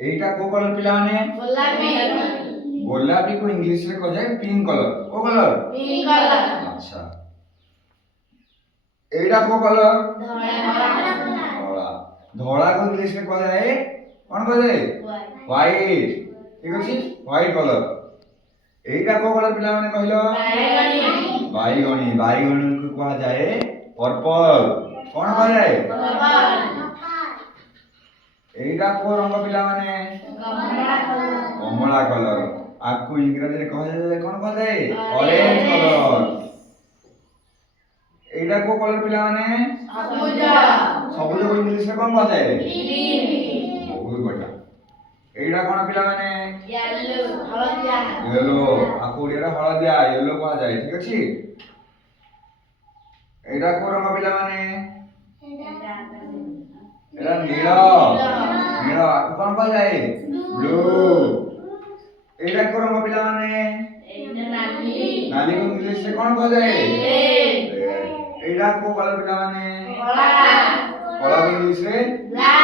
एटा को कलर पिला माने गोलापी गोलापी को इंग्लिश रे कह जाए पिंक कलर को कलर पिंक कलर अच्छा एटा को कलर धड़ा धोला धोला को इंग्लिश रे कह जाए कोन कह जाए व्हाइट ठीक अछि व्हाइट कलर एटा को कलर पिला माने कहलो बाईगणी बाईगणी को कह जाए पर्पल कोन कह जाए पर्पल एटा को रंग पिला माने कमला कलर आपको इंग्रजी रे कह जाए कोन कह जाए ऑरेंज कलर एटा को कलर पिला माने सबुज सबुज को इंग्लिश रे कोन कह जाए ग्रीन बहुत बढ़िया एटा कोन पिला माने येलो हलदिया येलो आपको ओडिया रे हळदिया येलो कह जाए ठीक अछि एटा को रंग पिला माने एटा नीला नीला आपको कोन कह जाए ब्लू एटा को रंग पिला माने नाली नाली को इंग्लिश रे कोन कह जाए रेड एटा को कलर पिला माने कला कलर इंग्लिश रे ब्लैक